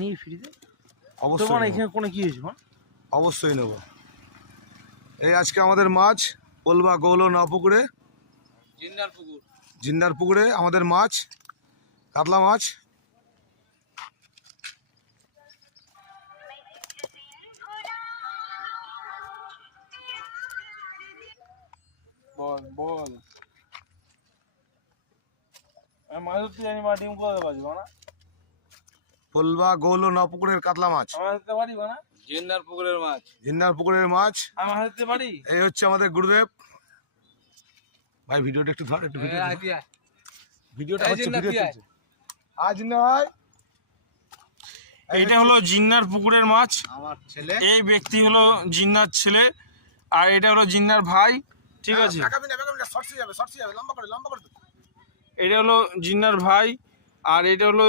নিয়ে ফ্রিতে অবশ্যই তোমার নেবো। এখানে কোনো কি হয়েছে মা? অবশ্যই নেব। এই আজকে আমাদের মাছ পোলবা গৌল নপুকুরে, জিন্দার পুকুরে আমাদের মাছ কাতলা মাছ। বল বল, আমি মাছ ধরতে জানি মা, ডিম কোথায় বাজবো না? পোলবা গৌল নপুকুরের কাতলা মাছ, আমি মাছ ধরতে পারি না? জিন্দার পুকুরের মাছ। জিন্দার পুকুরের মাছ। আমি মাছ ধরতে পারি? এই হচ্ছে আমাদের গুরুদেব ভাই। ভিডিওটা একটু ধর, একটু ভিডিওটা হচ্ছে, ভিডিও চলছে। আজ নয়, এইটা হলো জিন্নার পুকুরের মাছ। আমার ছেলে এই ব্যক্তি হলো জিন্নার ছেলে, আর এটা হলো জিন্নার ভাই, ঠিক আছে? শর্টসে যাবে, লম্বা করে এটা হলো জিন্নার ভাই, আর এটা হলো